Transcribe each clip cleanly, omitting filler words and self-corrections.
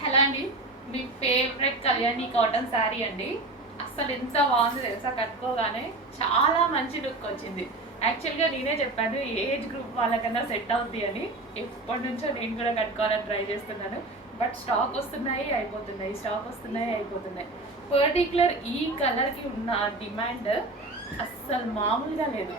Hello అండి, మీ favourite Kalyani cotton sari అండి. అస్సలు ఎంత బాగుంది తెలుసా, కట్టుకోగానే చాలా మంచి లుక్ వచ్చింది. యాక్చువల్గా నేనే చెప్పాను ఏజ్ గ్రూప్ వాళ్ళకన్నా సెట్ అవుద్ది అని. ఎప్పటి నుంచో నేను కూడా కట్టుకోవాలని ట్రై చేస్తున్నాను. బట్ స్టాక్ వస్తున్నాయి అయిపోతున్నాయి, స్టాక్ వస్తున్నాయి అయిపోతున్నాయి. పర్టికులర్ ఈ కలర్కి ఉన్న డిమాండ్ అస్సలు మామూలుగా లేదు.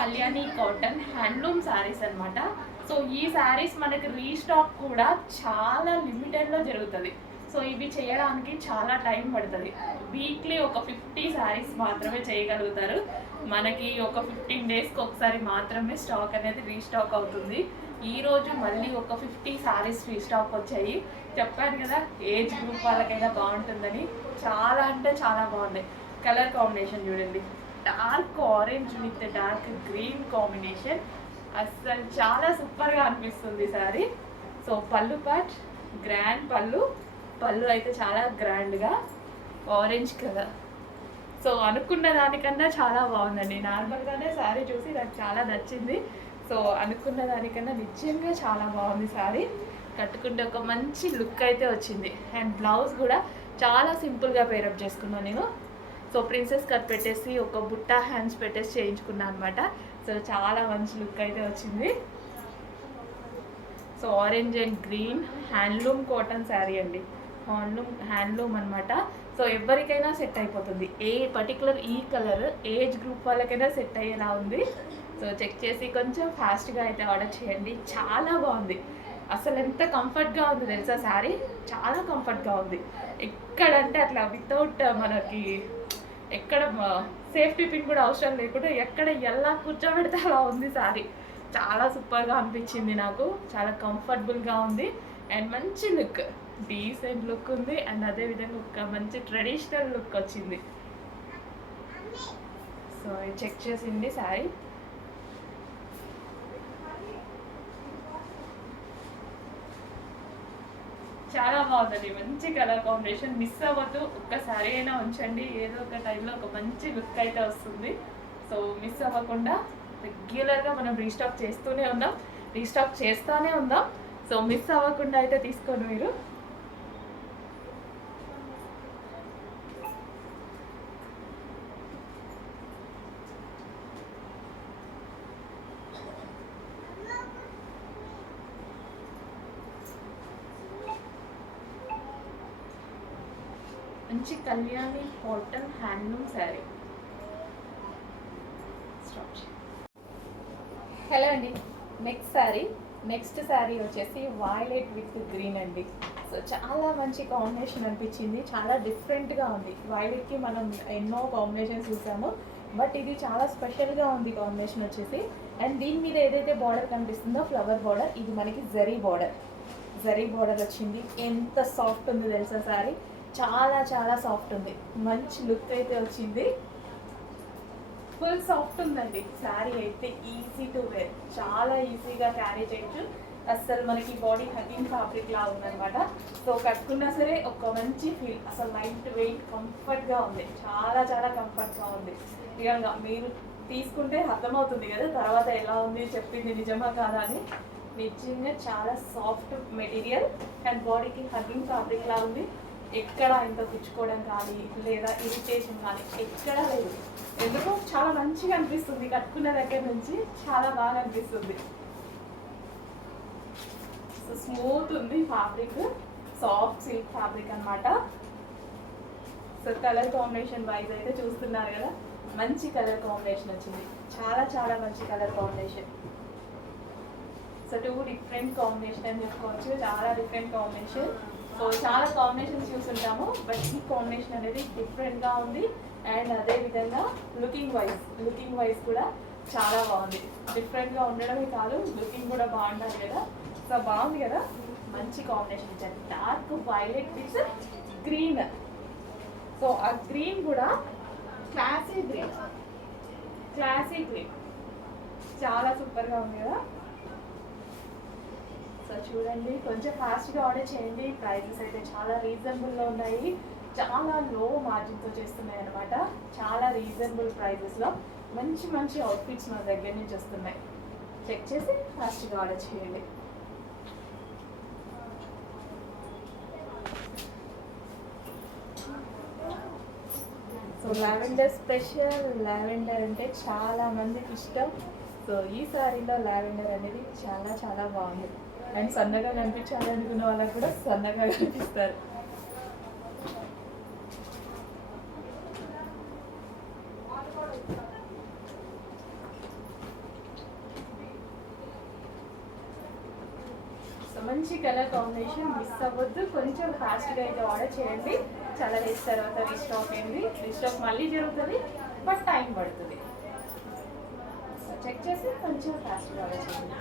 కళ్యాణి కాటన్ హ్యాండ్లూమ్ శారీస్ అనమాట. సో ఈ శారీస్ మనకి రీస్టాక్ కూడా చాలా లిమిటెడ్లో జరుగుతుంది. సో ఇవి చేయడానికి చాలా టైం పడుతుంది. వీక్లీ ఒక 50 శారీస్ మాత్రమే చేయగలుగుతారు. మనకి ఒక 15 డేస్కి ఒకసారి మాత్రమే స్టాక్ అనేది రీస్టాక్ అవుతుంది. ఈరోజు మళ్ళీ ఒక 50 శారీస్ రీస్టాక్ వచ్చాయి. చెప్పాను కదా ఏజ్ గ్రూప్ వాళ్ళకైనా బాగుంటుందని. చాలా అంటే చాలా బాగుంది. కలర్ కాంబినేషన్ చూడండి, dark orange with dark green combination. అస్సలు చాలా సూపర్గా అనిపిస్తుంది సారీ. సో పళ్ళు పార్ట్ గ్రాండ్ పళ్ళు అయితే చాలా గ్రాండ్గా ఆరెంజ్ కలర్. సో అనుకున్న దానికన్నా చాలా బాగుందండి. నార్మల్గానే శారీ చూసి నాకు చాలా నచ్చింది. సో అనుకున్న దానికన్నా నిజంగా చాలా బాగుంది శారీ. కట్టుకుంటే ఒక మంచి లుక్ అయితే వచ్చింది. అండ్ బ్లౌజ్ కూడా చాలా సింపుల్గా పేరప్ చేసుకున్నాను నేను. సో ప్రిన్సెస్ కట్ పెట్టేసి ఒక బుట్టా హ్యాండ్స్ పెట్టేసి చేయించుకున్నాను అనమాట. సో చాలా మంచి లుక్ అయితే వచ్చింది. So orange and green handloom cotton sari అండి. హ్యాండ్లూమ్ అనమాట. సో ఎవరికైనా సెట్ అయిపోతుంది. ఏ పర్టికులర్ ఈ కలర్ ఏజ్ గ్రూప్ వాళ్ళకైనా సెట్ అయ్యేలా ఉంది. సో చెక్ చేసి కొంచెం ఫాస్ట్గా అయితే ఆర్డర్ చేయండి. చాలా బాగుంది. అసలు ఎంత కంఫర్ట్గా ఉంది తెలుసా శారీ. చాలా కంఫర్ట్గా ఉంది. ఎక్కడంటే అట్లా వితౌట్ మనకి ఎక్కడ సేఫ్టీ పిన్ కూడా అవసరం లేకుండా ఎక్కడ ఎలా కూర్చోబెడితే అలా ఉంది శారీ. చాలా సూపర్గా అనిపించింది నాకు. చాలా కంఫర్టబుల్గా ఉంది అండ్ మంచి లుక్, డీసెంట్ లుక్ ఉంది. అండ్ అదేవిధంగా ఒక మంచి ట్రెడిషనల్ లుక్ వచ్చింది. సో చెక్ చేసింది శారీ. చాలా బాగుందండి. మంచి కలర్ కాంబినేషన్. మిస్ అవ్వద్దు, ఒక్కసారి అయినా ఉంచండి. ఏదో ఒక టైంలో ఒక మంచి లుక్ అయితే వస్తుంది. సో మిస్ అవ్వకుండా రెగ్యులర్గా మనం రీస్టాక్ చేస్తూనే ఉందాం. సో మిస్ అవ్వకుండా అయితే తీసుకోండి మీరు. మంచి Kalyani cotton handloom sari. Hello అండి, నెక్స్ట్ శారీ వచ్చేసి వైలెట్ విత్ గ్రీన్ అండి. సో చాలా మంచి కాంబినేషన్ అనిపించింది. చాలా డిఫరెంట్గా ఉంది. వైలెట్కి మనం ఎన్నో కాంబినేషన్స్ చూసాము, బట్ ఇది చాలా స్పెషల్గా ఉంది కాంబినేషన్ వచ్చేసి. అండ్ దీని మీద ఏదైతే బార్డర్ కనిపిస్తుందో ఫ్లవర్ బార్డర్, ఇది మనకి జరీ బార్డర్ వచ్చింది. ఎంత సాఫ్ట్ ఉంది తెలుసా శారీ. చాలా చాలా సాఫ్ట్ ఉంది. మంచి లుక్ అయితే వచ్చింది. ఫుల్ సాఫ్ట్ ఉందండి శారీ అయితే. ఈజీ టు వేర్, చాలా ఈజీగా క్యారీ చేయొచ్చు. అస్సలు మనకి బాడీ హగ్గింగ్ ఫ్యాబ్రిక్ లా ఉందన్నమాట. సో కట్టుకున్నా సరే ఒక మంచి ఫీల్. అసలు లైట్ వెయిట్ కంఫర్ట్గా ఉంది. చాలా చాలా కంఫర్ట్గా ఉంది. నిజంగా మీరు తీసుకుంటే అర్థమవుతుంది కదా తర్వాత ఎలా ఉంది, చెప్పింది నిజమా కాదా అని. నిజంగా చాలా సాఫ్ట్ మెటీరియల్ అండ్ బాడీకి హగ్గింగ్ ఫ్యాబ్రిక్ లా ఉంది. ఎక్కడ ఇంత గుచ్చుకోవడం కానీ లేదా ఇరిటేషన్ కానీ ఎక్కడా లేదు. ఎందుకో చాలా మంచిగా అనిపిస్తుంది. కట్టుకున్న దగ్గర నుంచి చాలా బాగా అనిపిస్తుంది. సో స్మూత్ ఉంది ఫ్యాబ్రిక్, సాఫ్ట్ సిల్క్ ఫ్యాబ్రిక్ అనమాట. సో కలర్ కాంబినేషన్ వైజ్ అయితే చూస్తున్నారు కదా, మంచి కలర్ కాంబినేషన్ వచ్చింది. చాలా చాలా మంచి colour combination. So 2 different combination అని చెప్పుకోవచ్చు. చాలా డిఫరెంట్ కాంబినేషన్. సో చాలా కాంబినేషన్స్ చూసుంటాము, బట్ ఈ కాంబినేషన్ అనేది డిఫరెంట్గా ఉంది. అండ్ అదేవిధంగా లుకింగ్ వైజ్ కూడా చాలా బాగుంది. డిఫరెంట్గా ఉండడమే కాదు, లుకింగ్ కూడా బాగుంటుంది కదా. సో బాగుంది కదా, మంచి కాంబినేషన్ ఇచ్చారు. Dark violet with green. So ఆ గ్రీన్ కూడా క్లాసీ గ్రీన్, చాలా సూపర్గా ఉంది కదా. సో చూడండి, కొంచెం ఫాస్ట్గా ఆర్డర్ చేయండి. ప్రైజెస్ అయితే చాలా రీజనబుల్లో ఉన్నాయి. చాలా లో మార్జిన్తో చేస్తున్నాయి అనమాట. చాలా రీజనబుల్ ప్రైజెస్లో మంచి మంచి అవుట్ఫిట్స్ మన దగ్గర నుంచి వస్తున్నాయి. చెక్ చేసి ఫాస్ట్గా ఆర్డర్ చేయండి. So lavender special. లావెండర్ అంటే చాలా మందికి ఇష్టం. సో ఈ సారీలో లావెండర్ అనేది చాలా చాలా బాగుంది. అండ్ సన్నగా కనిపించాలి అనుకున్న వాళ్ళకి కూడా సన్నగా కనిపిస్తారు. మంచి కలర్ కాంబినేషన్, మిస్ అవ్వద్దు. కొంచెం ఫాస్ట్గా అయితే ఆర్డర్ చేయండి. చాలా డేస్ తర్వాత రీస్టాక్ అయింది. రీస్టాక్ మళ్ళీ జరుగుతుంది, బట్ టైం పడుతుంది. చెక్ చేసి కొంచెం ఫాస్ట్గా ఆర్డర్ చేయండి.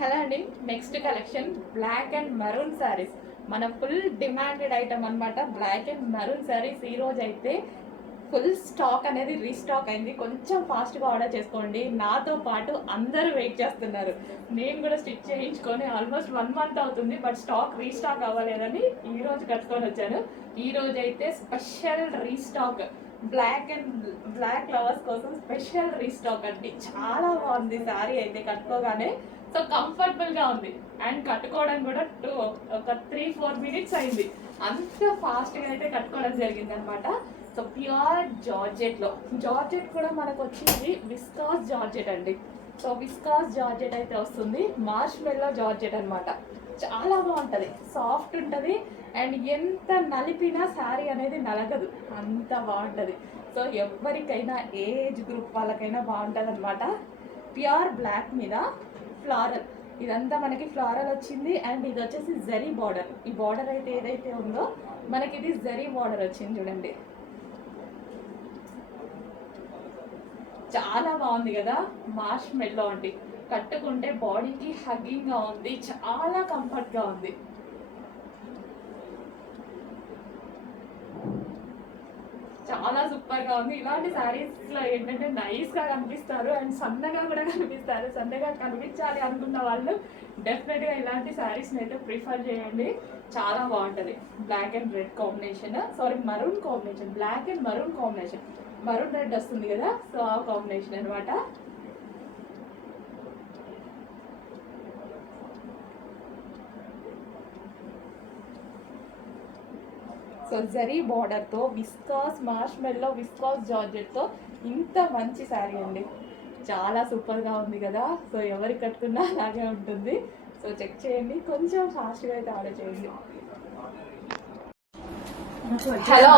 హలో అండి, next collection black and maroon saris. మన ఫుల్ డిమాండెడ్ ఐటమ్ అనమాట బ్లాక్ అండ్ మరూన్ శారీస్. ఈ రోజు అయితే ఫుల్ స్టాక్ అనేది రీస్టాక్ అయింది. కొంచెం ఫాస్ట్గా ఆర్డర్ చేసుకోండి. నాతో పాటు అందరూ వెయిట్ చేస్తున్నారు. నేను కూడా స్టిచ్ చేయించుకొని ఆల్మోస్ట్ 1 month అవుతుంది, బట్ స్టాక్ రీస్టాక్ అవ్వలేదని ఈ రోజు కట్టుకొని వచ్చాను. ఈ రోజు అయితే స్పెషల్ రీస్టాక్ బ్లాక్ లవర్స్ కోసం స్పెషల్ రీస్టాక్ అండి. చాలా బాగుంది శారీ అయితే కట్టుకోగానే. సో కంఫర్టబుల్గా ఉంది అండ్ కట్టుకోవడం కూడా ఒక 3-4 minutes అయింది. అంత ఫాస్ట్గా అయితే కట్టుకోవడం జరిగింది అనమాట. సో ప్యూర్ జార్జెట్ కూడా మనకు వచ్చింది విస్కాస్ జార్జెట్ అండి. సో విస్కాస్ జార్జెట్ అయితే వస్తుంది. మార్ష్మెల్లో జార్జెట్ అనమాట. చాలా బాగుంటుంది, సాఫ్ట్ ఉంటుంది అండ్ ఎంత నలిపినా శారీ అనేది నలగదు, అంత బాగుంటుంది. సో ఎవరికైనా ఏజ్ గ్రూప్ వాళ్ళకైనా బాగుంటుంది అనమాట. ప్యూర్ బ్లాక్ మీద ఫ్లారల్, ఇదంతా మనకి ఫ్లారల్ వచ్చింది. అండ్ ఇది వచ్చేసి జరీ బార్డర్. ఈ బార్డర్ అయితే ఏదైతే ఉందో మనకి ఇది జరీ బార్డర్ వచ్చింది చూడండి. చాలా బాగుంది కదా. మార్ష్మెల్లో అండి, కట్టుకుంటే బాడీకి హగ్గింగ్గా ఉంది, చాలా కంఫర్ట్గా ఉంది. చాలా సూపర్గా ఉంది. ఇలాంటి శారీస్లో ఏంటంటే నైస్గా కనిపిస్తారు అండ్ సన్నగా కూడా కనిపిస్తారు. సన్నగా కనిపించాలి అనుకున్న వాళ్ళు డెఫినెట్గా ఇలాంటి శారీస్ని అయితే ప్రిఫర్ చేయండి. చాలా బాగుంటుంది. Black and red combination, maroon combination, black and maroon combination. Maroon red వస్తుంది కదా, సో ఆ కాంబినేషన్ అనమాట. సో జరీ బార్డర్తో విస్కాస్ మార్ష్మెల్లో విస్కాస్ జార్జెట్తో ఇంత మంచి శారీ అండి. చాలా సూపర్గా ఉంది కదా. సో ఎవరికి కట్టుకున్నా అలాగే ఉంటుంది. సో చెక్ చేయండి, కొంచెం ఫాస్ట్గా అయితే ఆర్డర్ చేయండి. హలో,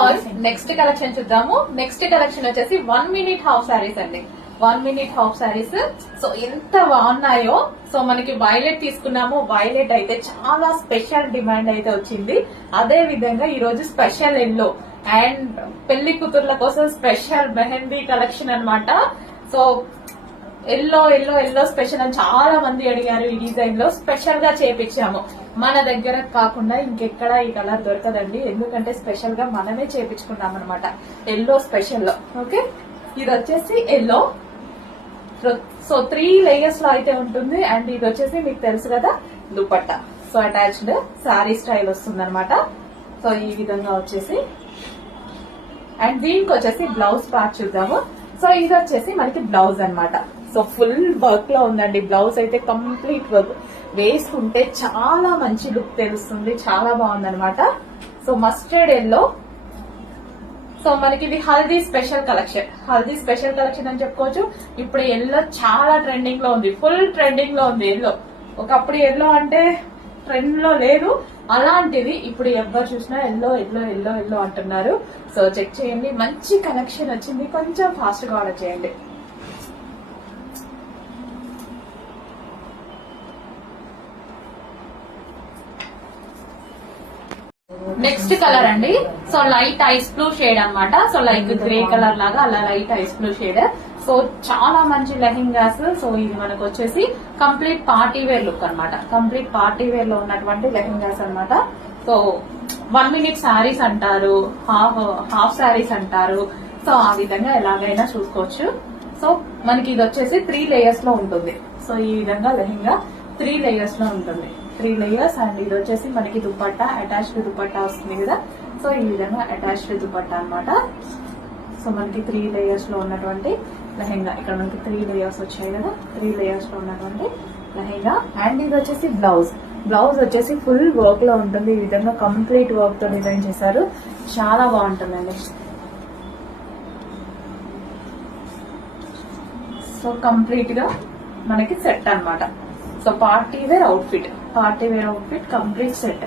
నెక్స్ట్ కలెక్షన్ చూద్దాము. నెక్స్ట్ కలెక్షన్ వచ్చేసి 1 minute హాఫ్ శారీస్ అండి. 1 minute హాఫ్ శారీస్. సో ఎంత బాగున్నాయో. సో మనకి వైలెట్ తీసుకున్నాము. వైలెట్ అయితే చాలా స్పెషల్ డిమాండ్ అయితే వచ్చింది. అదే విధంగా ఈ రోజు స్పెషల్ ఎల్లో అండ్ పెళ్లి కూతుర్ల కోసం స్పెషల్ మెహందీ కలెక్షన్ అనమాట. సో ఎల్లో స్పెషల్ అని చాలా మంది అడిగారు. ఈ డిజైన్ లో స్పెషల్ గా చేపించాము. మన దగ్గర కాకుండా ఇంకెక్కడ ఈ కలర్ దొరకదండి, ఎందుకంటే స్పెషల్ గా మనమే చేపించుకున్నాం అనమాట ఎల్లో స్పెషల్ లో. ఓకే, ఇది వచ్చేసి ఎల్లో. సో 3 layers లో అయితే ఉంటుంది. అండ్ ఇది వచ్చేసి మీకు తెలుసు కదా dupatta. So attached sari style వస్తుంది అనమాట. సో ఈ విధంగా వచ్చేసి అండ్ దీనికి వచ్చేసి బ్లౌజ్ పార్ట్ చూద్దాము. సో ఇది వచ్చేసి మనకి బ్లౌజ్ అనమాట. సో ఫుల్ వర్క్ లో ఉందండి. బ్లౌజ్ అయితే కంప్లీట్ వర్క్, వేసుకుంటే చాలా మంచి లుక్ తెలుస్తుంది. చాలా బాగుంది అనమాట. So mustard yellow. సో మనకి ఇది హల్దీ స్పెషల్ కలెక్షన్ అని చెప్పుకోవచ్చు. ఇప్పుడు ఎల్లో చాలా ట్రెండింగ్ లో ఉంది, ఫుల్ ట్రెండింగ్ లో ఉంది ఎల్లో. ఒకప్పుడు ఎల్లో అంటే ట్రెండ్ లో లేదు, అలాంటిది ఇప్పుడు ఎవరు చూసినా ఎల్లో అంటున్నారు. సో చెక్ చేయండి, మంచి కలెక్షన్ వచ్చింది. కొంచెం ఫాస్ట్ గా ఆర్డర్ చేయండి. నెక్స్ట్ కలర్ అండి. So light ice blue shade అనమాట. సో లైక్ గ్రే కలర్ లాగా అలా light ice blue shade. So చాలా మంచి లెహెంగాస్. సో ఇది మనకు వచ్చేసి కంప్లీట్ పార్టీ వేర్ లుక్ అనమాట. కంప్లీట్ పార్టీ వేర్ లో ఉన్నటువంటి లెహెంగాస్ అనమాట. సో 1 minute శారీస్ అంటారు, హాఫ్ శారీస్ అంటారు. సో ఆ విధంగా ఎలాగైనా చూసుకోవచ్చు. సో మనకి ఇది వచ్చేసి 3 layers లో ఉంటుంది. సో ఈ విధంగా లెహెంగా 3 layers లో ఉంటుంది. 3 layers. అండ్ ఇది వచ్చేసి మనకి దుపట్టా, అటాచ్డ్ దుపట్టా వస్తుంది కదా. సో ఈ విధంగా అటాచ్డ్ దుపట్టా అనమాట. సో మనకి 3 layers లో ఉన్నటువంటి లెహెంగా. ఇక్కడ మనకి 3 layers వచ్చాయి కదా, 3 layers లో ఉన్నటువంటి లెహెంగా. అండ్ ఇది వచ్చేసి బ్లౌజ్. బ్లౌజ్ వచ్చేసి ఫుల్ వర్క్ లో ఉంటుంది. ఈ విధంగా కంప్లీట్ వర్క్ తో డిజైన్ చేశారు. చాలా బాగుంటుందండి. సో కంప్లీట్ గా మనకి సెట్ అన్నమాట. So party wear outfit complete set.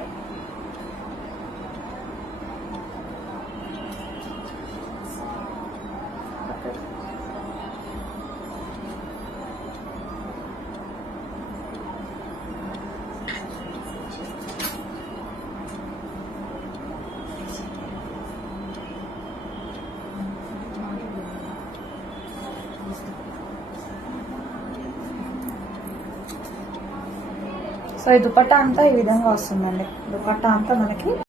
So ఈ దుపట్టా అంతా ఈ విధంగా వస్తుందండి. దుపట్టా అంతా మనకి